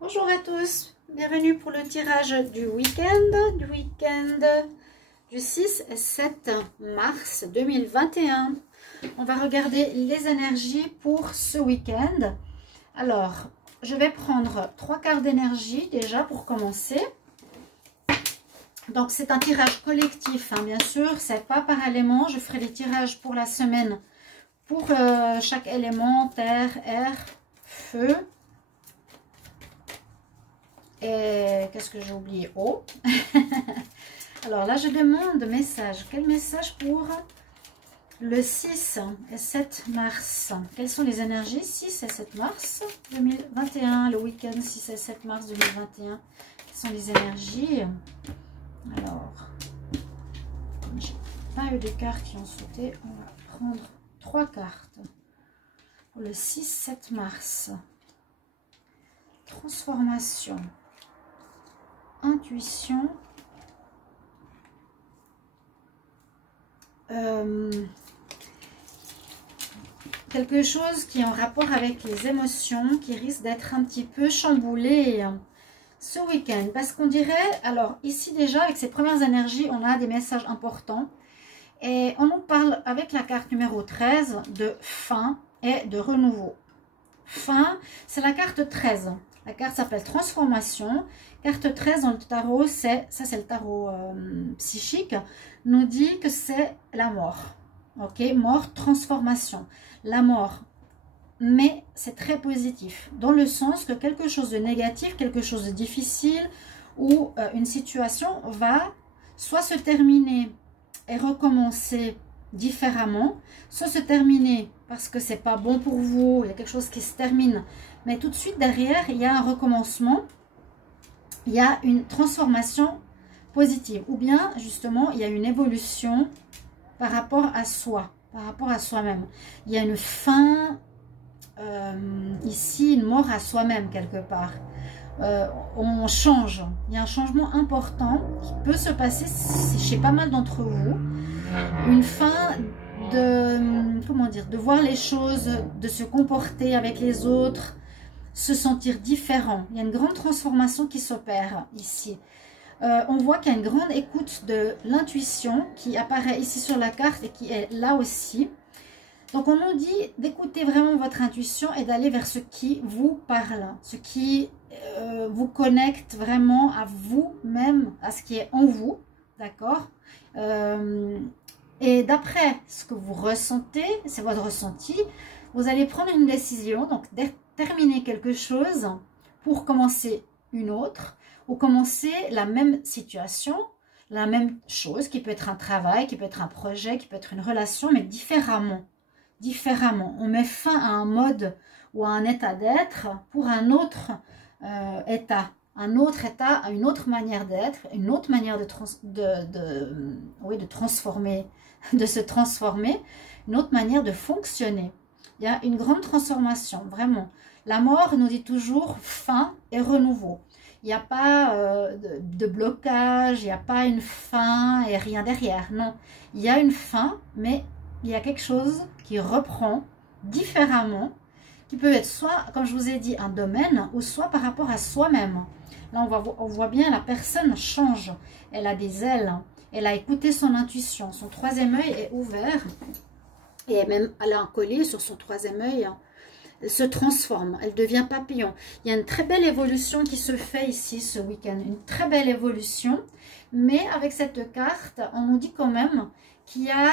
Bonjour à tous, bienvenue pour le tirage du week-end du 6 et 7 mars 2021. On va regarder les énergies pour ce week-end. Alors, je vais prendre 3 cartes d'énergie déjà pour commencer. Donc, c'est un tirage collectif, hein, bien sûr, c'est pas par élément. Je ferai les tirages pour la semaine pour chaque élément, terre, air, feu. Et qu'est-ce que j'ai oublié? Eau. Alors là, je demande message. Quel message pour le 6 et 7 mars? Quelles sont les énergies 6 et 7 mars 2021, le week-end 6 et 7 mars 2021? Quelles sont les énergies? Alors, comme j'ai pas eu de cartes qui ont sauté, on va prendre 3 cartes. Pour le 6-7 mars. Transformation. Intuition. Quelque chose qui est en rapport avec les émotions, qui risque d'être un petit peu chamboulé ce week-end. Parce qu'on dirait, alors ici déjà avec ces premières énergies, on a des messages importants. Et on nous parle avec la carte numéro 13 de fin et de renouveau. Fin, c'est la carte 13. La carte s'appelle transformation. Carte 13 dans le tarot, c'est le tarot psychique, nous dit que c'est la mort. Ok, mort, transformation. La mort. Mais c'est très positif. Dans le sens que quelque chose de négatif, quelque chose de difficile ou une situation va soit se terminer et recommencer différemment, soit se terminer parce que c'est pas bon pour vous, il y a quelque chose qui se termine, mais tout de suite derrière, il y a un recommencement, il y a une transformation positive, ou bien justement, il y a une évolution par rapport à soi, par rapport à soi-même. Il y a une fin, ici, une mort à soi-même quelque part. On change, il y a un changement important qui peut se passer chez pas mal d'entre vous. Une fin de, comment dire, de voir les choses, de se comporter avec les autres, se sentir différent. Il y a une grande transformation qui s'opère ici. On voit qu'il y a une grande écoute de l'intuition qui apparaît ici sur la carte et qui est là aussi. Donc on nous dit d'écouter vraiment votre intuition et d'aller vers ce qui vous parle, ce qui vous connecte vraiment à vous-même, à ce qui est en vous, d'accord? Et d'après ce que vous ressentez, c'est votre ressenti, vous allez prendre une décision, donc terminer quelque chose pour commencer une autre, ou commencer la même situation, la même chose, qui peut être un travail, qui peut être un projet, qui peut être une relation, mais différemment. Différemment. On met fin à un mode ou à un état d'être pour un autre état. Un autre état, une autre manière d'être, une autre manière de transformer, de se transformer, une autre manière de fonctionner. Il y a une grande transformation, vraiment. La mort nous dit toujours fin et renouveau. Il n'y a pas de blocage, il n'y a pas une fin et rien derrière. Non, il y a une fin, mais il y a quelque chose qui reprend différemment, qui peut être soit, comme je vous ai dit, un domaine, ou soit par rapport à soi-même. Là, on voit bien, la personne change. Elle a des ailes. Elle a écouté son intuition. Son troisième œil est ouvert. Et même, elle a un collier sur son troisième œil. Elle se transforme. Elle devient papillon. Il y a une très belle évolution qui se fait ici ce week-end. Une très belle évolution. Mais avec cette carte, on nous dit quand même qu'il y a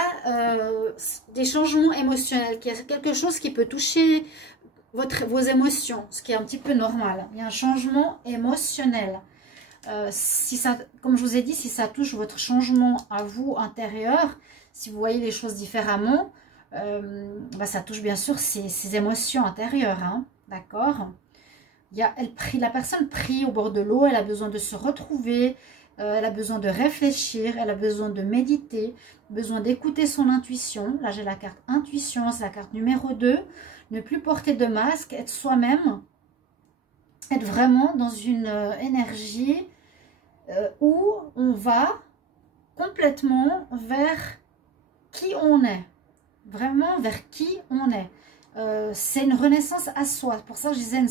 des changements émotionnels. Qu'il y a quelque chose qui peut toucher vos émotions, ce qui est un petit peu normal. Il y a un changement émotionnel. Si ça, comme je vous ai dit, si ça touche votre changement à vous intérieur, si vous voyez les choses différemment, ça touche bien sûr ces émotions intérieures. Hein, d'accord? La personne prie au bord de l'eau, elle a besoin de se retrouver, elle a besoin de réfléchir, elle a besoin de méditer, besoin d'écouter son intuition. Là, j'ai la carte intuition, c'est la carte numéro 2. Ne plus porter de masque, être soi-même, être vraiment dans une énergie où on va complètement vers qui on est. Vraiment vers qui on est. c'est une renaissance à soi. Pour ça, je disais une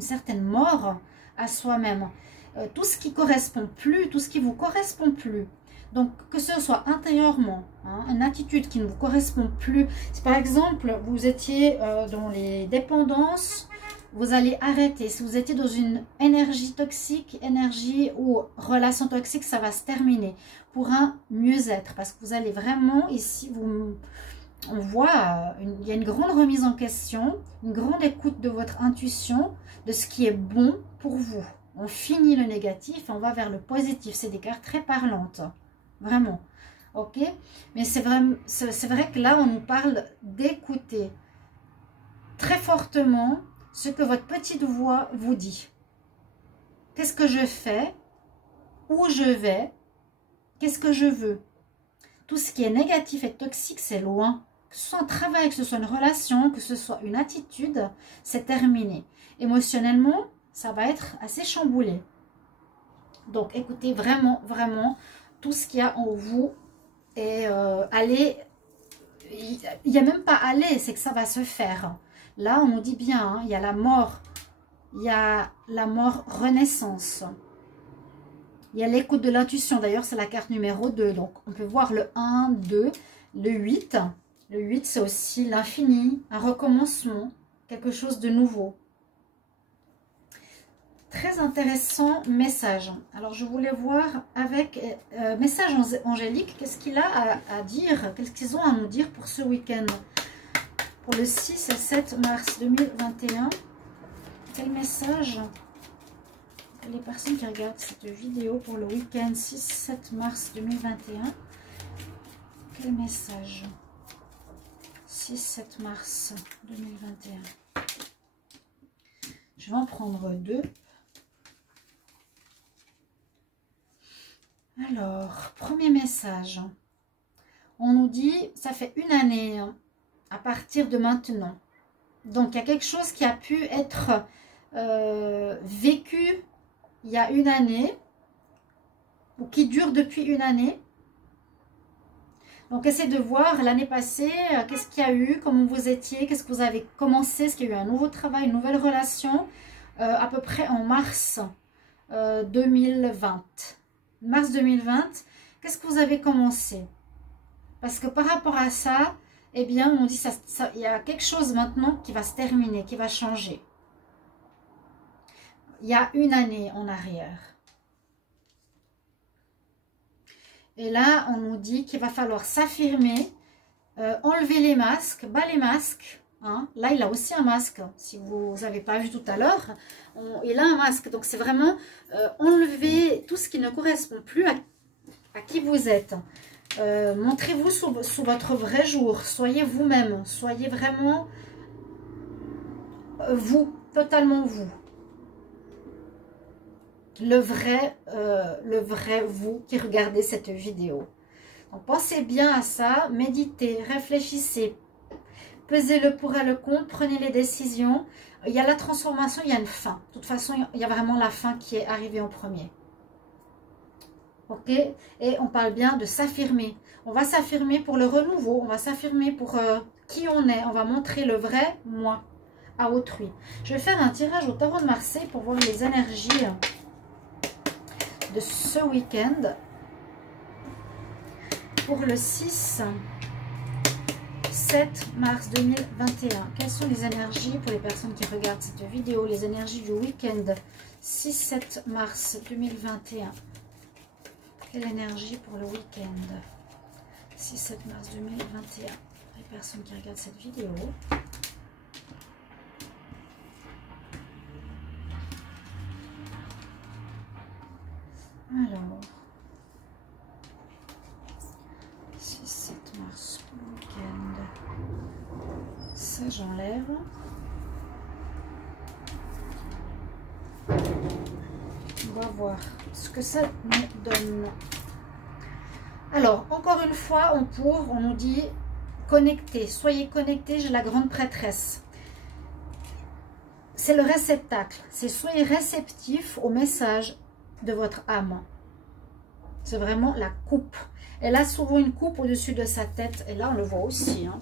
certaine mort à soi-même. Tout ce qui correspond plus, tout ce qui vous correspond plus. Donc, que ce soit intérieurement, hein, une attitude qui ne vous correspond plus. Si par exemple, vous étiez dans les dépendances, vous allez arrêter. Si vous étiez dans une énergie toxique, énergie ou relation toxique, ça va se terminer pour un mieux-être. Parce que vous allez vraiment, ici, on voit, il y a une grande remise en question, une grande écoute de votre intuition, de ce qui est bon pour vous. On finit le négatif et on va vers le positif. C'est des cartes très parlantes. Vraiment. Ok? Mais c'est vrai que là, on nous parle d'écouter très fortement ce que votre petite voix vous dit. Qu'est-ce que je fais? Où je vais? Qu'est-ce que je veux? Tout ce qui est négatif et toxique, c'est loin. Que ce soit un travail, que ce soit une relation, que ce soit une attitude, c'est terminé. Émotionnellement, ça va être assez chamboulé. Donc, écoutez vraiment, vraiment tout ce qu'il y a en vous et allez. Il n'y a même pas aller, c'est que ça va se faire. Là, on nous dit bien, hein, il y a la mort. Il y a la mort renaissance. Il y a l'écoute de l'intuition. D'ailleurs, c'est la carte numéro 2. Donc, on peut voir le 1, 2, le 8. Le 8, c'est aussi l'infini, un recommencement, quelque chose de nouveau. Très intéressant message. Alors, je voulais voir avec message angélique, qu'est-ce qu'il a à dire, qu'est-ce qu'ils ont à nous dire pour ce week-end. Pour le 6 et 7 mars 2021. Quel message pour les personnes qui regardent cette vidéo pour le week-end 6-7 mars 2021. Quel message 6-7 mars 2021. Je vais en prendre 2. Alors, premier message. On nous dit, ça fait une année à partir de maintenant. Donc, il y a quelque chose qui a pu être vécu il y a une année ou qui dure depuis une année. Donc, essayez de voir l'année passée, qu'est-ce qu'il y a eu, comment vous étiez, qu'est-ce que vous avez commencé, est-ce qu'il y a eu un nouveau travail, une nouvelle relation, à peu près en mars 2020. Mars 2020, qu'est-ce que vous avez commencé? Parce que par rapport à ça, eh bien, on dit il y a quelque chose maintenant qui va se terminer, qui va changer. Il y a une année en arrière. Et là, on nous dit qu'il va falloir s'affirmer, enlever les masques, bas les masques. Hein. Là, il a aussi un masque. Si vous n'avez pas vu tout à l'heure, il a un masque. Donc, c'est vraiment enlever tout ce qui ne correspond plus à qui vous êtes. Montrez-vous sous votre vrai jour. Soyez vous-même. Soyez vraiment vous, totalement vous. Le vrai vous qui regardez cette vidéo. Donc, pensez bien à ça, méditez, réfléchissez, pesez le pour et le contre, prenez les décisions. Il y a la transformation, il y a une fin. De toute façon, il y a vraiment la fin qui est arrivée en premier. Ok? Et on parle bien de s'affirmer. On va s'affirmer pour le renouveau, on va s'affirmer pour qui on est. On va montrer le vrai moi à autrui. Je vais faire un tirage au tarot de Marseille pour voir les énergies de ce week-end pour le 6-7 mars 2021. Quelles sont les énergies pour les personnes qui regardent cette vidéo, les énergies du week-end 6-7 mars 2021? Quelle énergie pour le week-end 6-7 mars 2021? Les personnes qui regardent cette vidéo. Alors, 6-7 mars, week-end. Ça, j'enlève. On va voir ce que ça nous donne. Alors, encore une fois, on nous dit connectez, soyez connectés, j'ai la grande prêtresse. C'est le réceptacle, c'est soyez réceptif au message de votre âme. C'est vraiment la coupe. Elle a souvent une coupe au-dessus de sa tête. Et là, on le voit aussi. Hein.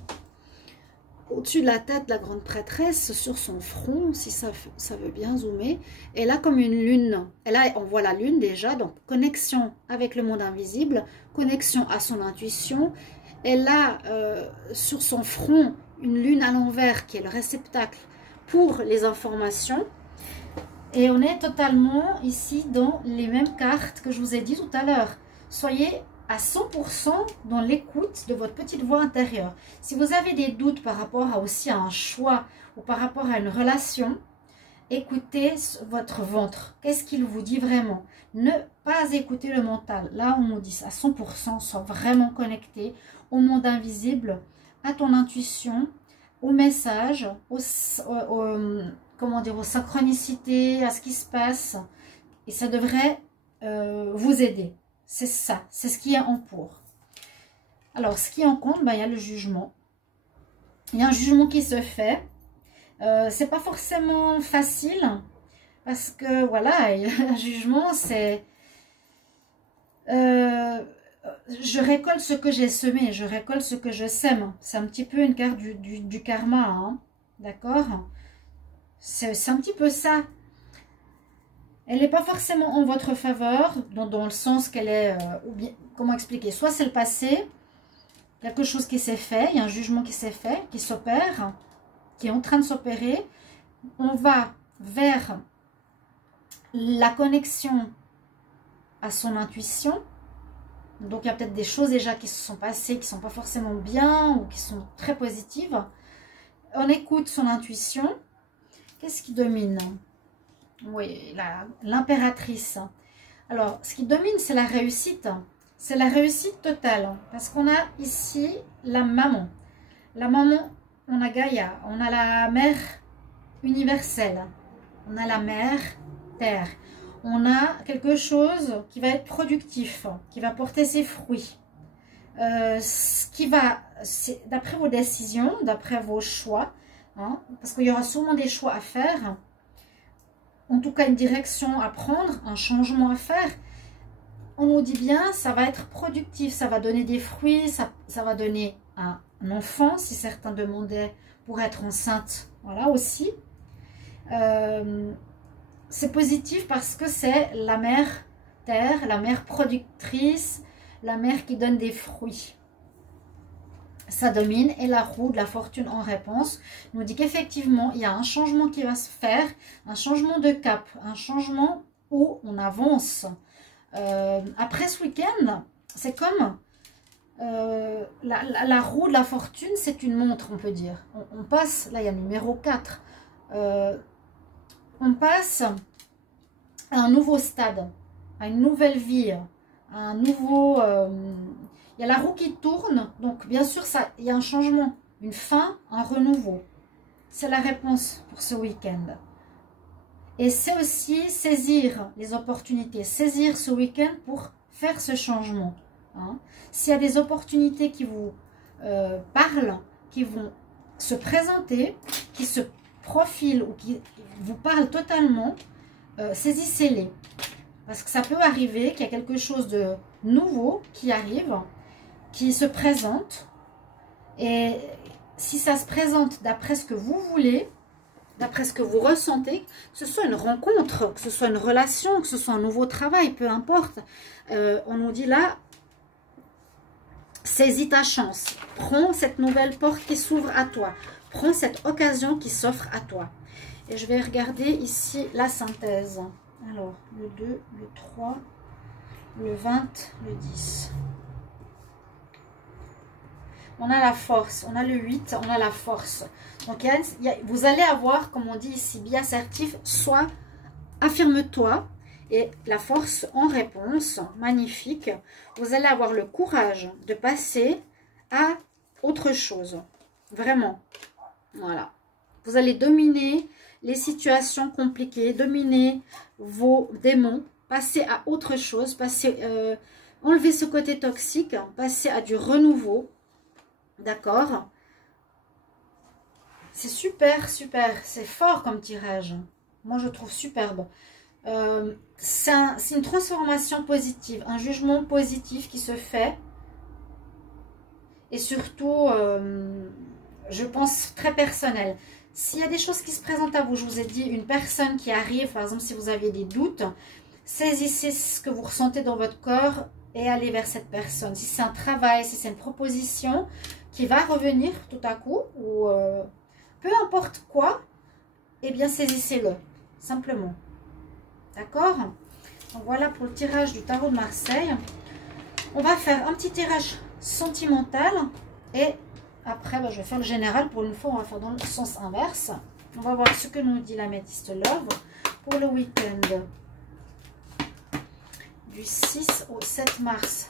au-dessus de la tête de la grande prêtresse, sur son front, si ça veut bien zoomer, elle a comme une lune. On voit la lune déjà, donc connexion avec le monde invisible, connexion à son intuition. Elle a sur son front une lune à l'envers qui est le réceptacle pour les informations. Et on est totalement ici dans les mêmes cartes que je vous ai dit tout à l'heure. Soyez à 100% dans l'écoute de votre petite voix intérieure. Si vous avez des doutes par rapport aussi à un choix ou par rapport à une relation, écoutez votre ventre. Qu'est-ce qu'il vous dit vraiment? Ne pas écouter le mental. Là, on nous dit à 100%, sois vraiment connecté au monde invisible, à ton intuition, au message, comment dire, aux synchronicités, à ce qui se passe. Et ça devrait vous aider. C'est ça, c'est ce qui est en pour. Alors, ce qui est en compte, ben, il y a le jugement. Il y a un jugement qui se fait. C'est pas forcément facile parce que voilà, un jugement, c'est je récolte ce que j'ai semé, je récolte ce que je sème. C'est un petit peu une carte du karma, hein, d'accord? C'est un petit peu ça. Elle n'est pas forcément en votre faveur, dans le sens qu'elle est, ou bien, comment expliquer, soit c'est le passé, quelque chose qui s'est fait, il y a un jugement qui s'est fait, qui s'opère, qui est en train de s'opérer. On va vers la connexion à son intuition. Donc il y a peut-être des choses déjà qui se sont passées, qui ne sont pas forcément bien ou qui sont très positives. On écoute son intuition. Qu'est-ce qui domine ? Oui, l'impératrice. Alors, ce qui domine, c'est la réussite. C'est la réussite totale. Parce qu'on a ici la maman. La maman, on a Gaïa. On a la mère universelle. On a la mère terre. On a quelque chose qui va être productif, qui va porter ses fruits. Ce qui va, d'après vos décisions, d'après vos choix, hein, parce qu'il y aura sûrement des choix à faire, en tout cas une direction à prendre, un changement à faire. On nous dit bien, ça va être productif, ça va donner des fruits, ça va donner un enfant, si certains demandaient pour être enceinte, voilà aussi. C'est positif parce que c'est la mère terre, la mère productrice, la mère qui donne des fruits. Ça domine. Et la roue de la fortune en réponse nous dit qu'effectivement, il y a un changement qui va se faire, un changement de cap, un changement où on avance. Après ce week-end, c'est comme la roue de la fortune, c'est une montre, on peut dire. On passe, là il y a le numéro 4, on passe à un nouveau stade, à une nouvelle vie, à un nouveau... il y a la roue qui tourne, donc bien sûr, il y a un changement, une fin, un renouveau. C'est la réponse pour ce week-end. Et c'est aussi saisir les opportunités, saisir ce week-end pour faire ce changement. Hein. S'il y a des opportunités qui vous parlent, qui vont se présenter, qui se profilent ou qui vous parlent totalement, saisissez-les. Parce que ça peut arriver qu'il y a quelque chose de nouveau qui arrive, qui se présente. Et si ça se présente d'après ce que vous voulez, d'après ce que vous ressentez, que ce soit une rencontre, que ce soit une relation, que ce soit un nouveau travail, peu importe, on nous dit là, saisis ta chance, prends cette nouvelle porte qui s'ouvre à toi, prends cette occasion qui s'offre à toi. Et je vais regarder ici la synthèse. Alors, le 2, le 3, le 20, le 10. On a la force, on a le 8, on a la force. Donc, vous allez avoir, comme on dit ici, bien assertif, soit affirme-toi et la force en réponse, magnifique. Vous allez avoir le courage de passer à autre chose. Vraiment. Voilà. Vous allez dominer les situations compliquées, dominer vos démons, passer à autre chose, enlever ce côté toxique, passer à du renouveau. D'accord? C'est super, super. C'est fort comme tirage. Moi, je trouve superbe. C'est une transformation positive, un jugement positif qui se fait. Et surtout, je pense, très personnel. S'il y a des choses qui se présentent à vous, je vous ai dit, une personne qui arrive, par exemple, si vous aviez des doutes, saisissez ce que vous ressentez dans votre corps et allez vers cette personne. Si c'est un travail, si c'est une proposition qui va revenir tout à coup, ou peu importe quoi, eh bien, saisissez-le, simplement. D'accord? Donc, voilà pour le tirage du tarot de Marseille. On va faire un petit tirage sentimental et après, je vais faire le général. Pour une fois, on va faire dans le sens inverse. On va voir ce que nous dit l'améthyste Love pour le week-end du 6 au 7 mars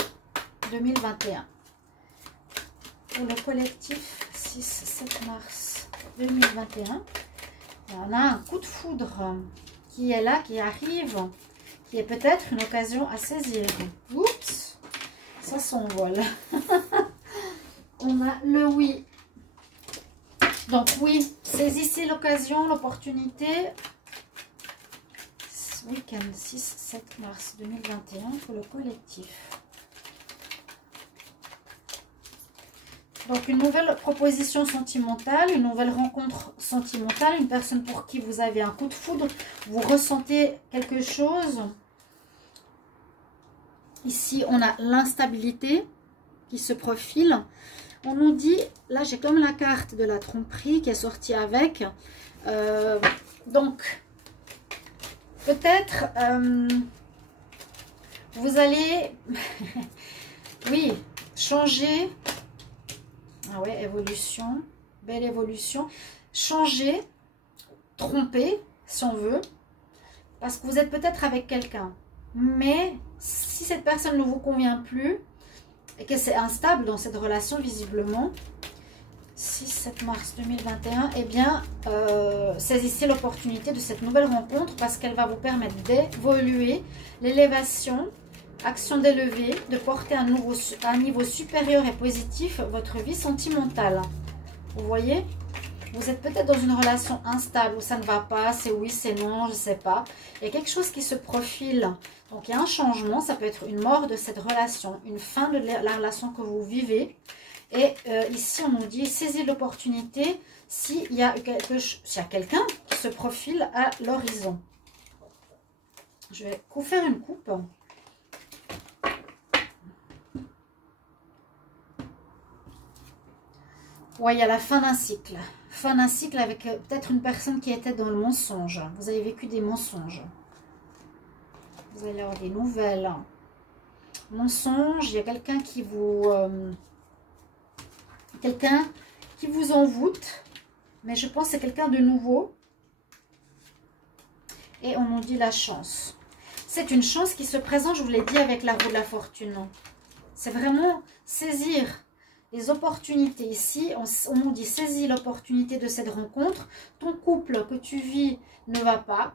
2021. Pour le collectif 6-7 mars 2021, on a un coup de foudre qui est là, qui arrive, qui est peut-être une occasion à saisir. Oups, ça s'envole. On a le oui. Donc oui, saisissez l'occasion, l'opportunité. Week-end 6-7 mars 2021 pour le collectif. Donc une nouvelle proposition sentimentale, une nouvelle rencontre sentimentale, une personne pour qui vous avez un coup de foudre, vous ressentez quelque chose. Ici, on a l'instabilité qui se profile. On nous dit, là j'ai comme la carte de la tromperie qui est sortie avec. Donc, peut-être, vous allez, oui, changer. Ah ouais, évolution, belle évolution. Changer, tromper, si on veut. Parce que vous êtes peut-être avec quelqu'un. Mais si cette personne ne vous convient plus, et que c'est instable dans cette relation visiblement, 6-7 mars 2021, eh bien, saisissez l'opportunité de cette nouvelle rencontre parce qu'elle va vous permettre d'évoluer, l'élévation, action d'élever, de porter à un niveau supérieur et positif votre vie sentimentale. Vous voyez? Vous êtes peut-être dans une relation instable où ça ne va pas, c'est oui, c'est non, je ne sais pas. Il y a quelque chose qui se profile. Donc, il y a un changement, ça peut être une mort de cette relation, une fin de la relation que vous vivez. Et ici, on nous dit, saisis l'opportunité s'il y a quelqu'un qui se profile à l'horizon. Je vais vous faire une coupe. Ouais, il y a la fin d'un cycle. Fin d'un cycle avec peut-être une personne qui était dans le mensonge. Vous avez vécu des mensonges. Vous allez avoir des nouvelles. Mensonge, il y a quelqu'un qui vous... envoûte. Mais je pense que c'est quelqu'un de nouveau. Et on nous dit la chance. C'est une chance qui se présente, je vous l'ai dit, avec la roue de la fortune. C'est vraiment saisir les opportunités. Ici, on nous dit saisis l'opportunité de cette rencontre. Ton couple que tu vis ne va pas.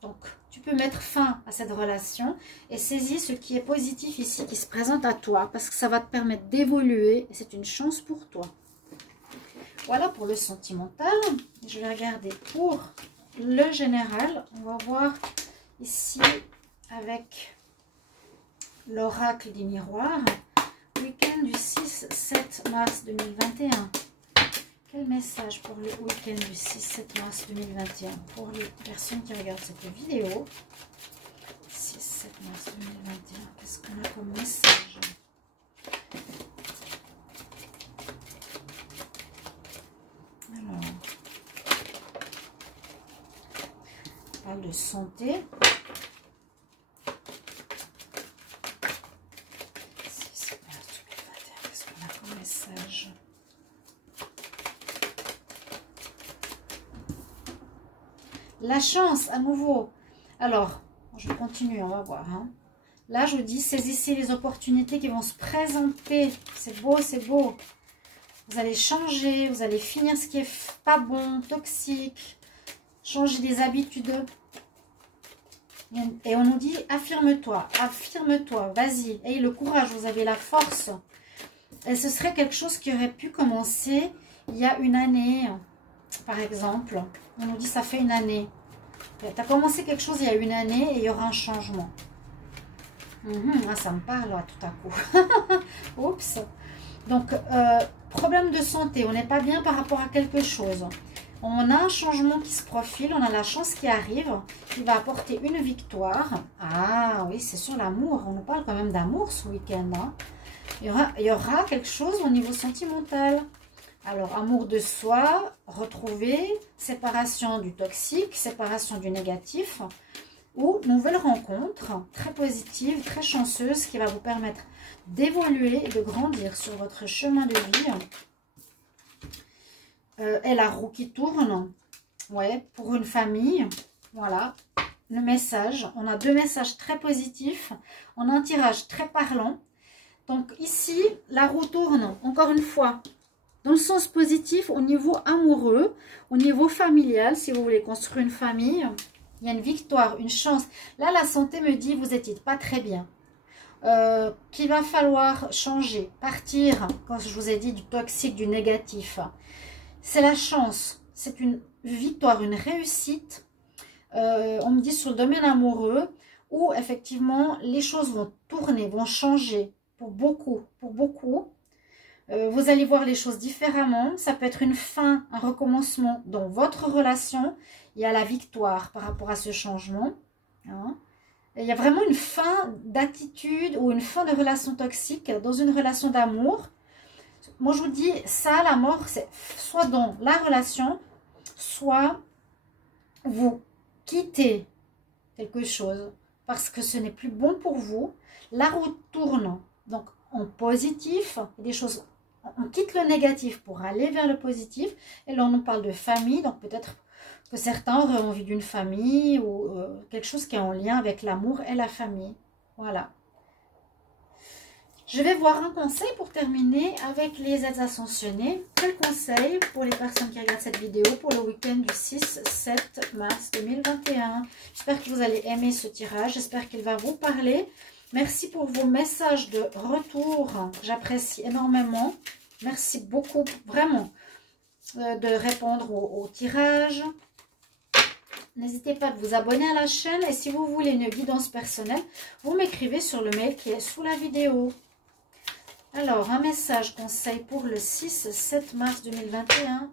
Donc, tu peux mettre fin à cette relation et saisis ce qui est positif ici, qui se présente à toi. Parce que ça va te permettre d'évoluer et c'est une chance pour toi. Voilà pour le sentimental. Je vais regarder pour le général. On va voir ici avec l'oracle des miroirs. Week-end du 6-7 mars 2021. Quel message pour le week-end du 6-7 mars 2021 pour les personnes qui regardent cette vidéo? 6-7 mars 2021. Qu'est-ce qu'on a comme message? Alors, on parle de santé. La chance, à nouveau. Alors, je vais continuer, on va voir. Hein. Là, je vous dis, saisissez les opportunités qui vont se présenter. C'est beau, c'est beau. Vous allez changer, vous allez finir ce qui est pas bon, toxique. Changer des habitudes. Et on nous dit, affirme-toi, vas-y. Ayez le courage, vous avez la force. Et ce serait quelque chose qui aurait pu commencer il y a une année, par exemple. On nous dit ça fait une année. Tu as commencé quelque chose il y a une année et il y aura un changement. Ça me parle là tout à coup. Oups. Donc, problème de santé, on n'est pas bien par rapport à quelque chose. On a un changement qui se profile, on a la chance qui arrive, qui va apporter une victoire. Ah oui, c'est sur l'amour, on nous parle quand même d'amour ce week-end. Hein. Il y aura quelque chose au niveau sentimental. Alors, amour de soi, retrouver, séparation du toxique, séparation du négatif, ou nouvelle rencontre, très positive, très chanceuse, qui va vous permettre d'évoluer et de grandir sur votre chemin de vie. Et la roue qui tourne, ouais, pour une famille, voilà, le message. On a deux messages très positifs, on a un tirage très parlant. Donc ici, la roue tourne, encore une fois, dans le sens positif au niveau amoureux, au niveau familial, si vous voulez construire une famille, il y a une victoire, une chance. Là, la santé me dit, vous n'étiez pas très bien. Qu'il va falloir changer, partir, quand je vous ai dit du toxique, du négatif. C'est la chance, c'est une victoire, une réussite. On me dit sur le domaine amoureux, où effectivement, les choses vont tourner, vont changer pour beaucoup, pour beaucoup. Vous allez voir les choses différemment. Ça peut être une fin, un recommencement dans votre relation. Il y a la victoire par rapport à ce changement. Hein. Il y a vraiment une fin d'attitude ou une fin de relation toxique dans une relation d'amour. Moi, je vous dis, ça, la mort, c'est soit dans la relation, soit vous quittez quelque chose parce que ce n'est plus bon pour vous. La roue tourne, donc en positif, des choses... On quitte le négatif pour aller vers le positif. Et là, on nous parle de famille. Donc, peut-être que certains auraient envie d'une famille ou quelque chose qui est en lien avec l'amour et la famille. Voilà. Je vais voir un conseil pour terminer avec les aides ascensionnées. Quel conseil pour les personnes qui regardent cette vidéo pour le week-end du 6-7 mars 2021? J'espère que vous allez aimer ce tirage. J'espère qu'il va vous parler. Merci pour vos messages de retour. J'apprécie énormément. Merci beaucoup, vraiment, de répondre au tirage. N'hésitez pas à vous abonner à la chaîne. Et si vous voulez une guidance personnelle, vous m'écrivez sur le mail qui est sous la vidéo. Alors, un message conseil pour le 6-7 mars 2021.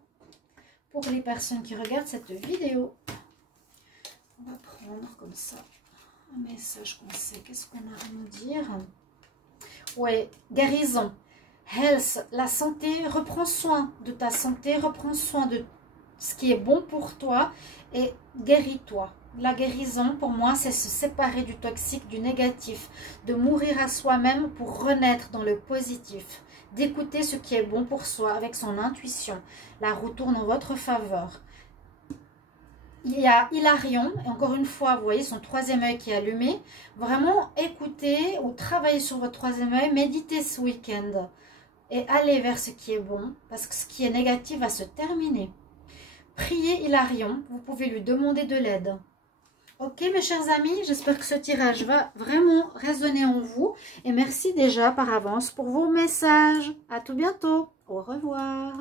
Pour les personnes qui regardent cette vidéo. On va prendre comme ça. Un message conseil, qu'est-ce qu'on a à nous dire? Ouais, guérison, health, la santé, reprends soin de ta santé, reprends soin de ce qui est bon pour toi et guéris-toi. La guérison, pour moi, c'est se séparer du toxique, du négatif, de mourir à soi-même pour renaître dans le positif, d'écouter ce qui est bon pour soi avec son intuition. La roue tourne en votre faveur. Il y a Hilarion, et encore une fois, vous voyez son troisième œil qui est allumé. Vraiment écoutez ou travaillez sur votre troisième œil, méditez ce week-end et allez vers ce qui est bon, parce que ce qui est négatif va se terminer. Priez Hilarion, vous pouvez lui demander de l'aide. Ok mes chers amis, j'espère que ce tirage va vraiment résonner en vous. Et merci déjà par avance pour vos messages. À tout bientôt. Au revoir.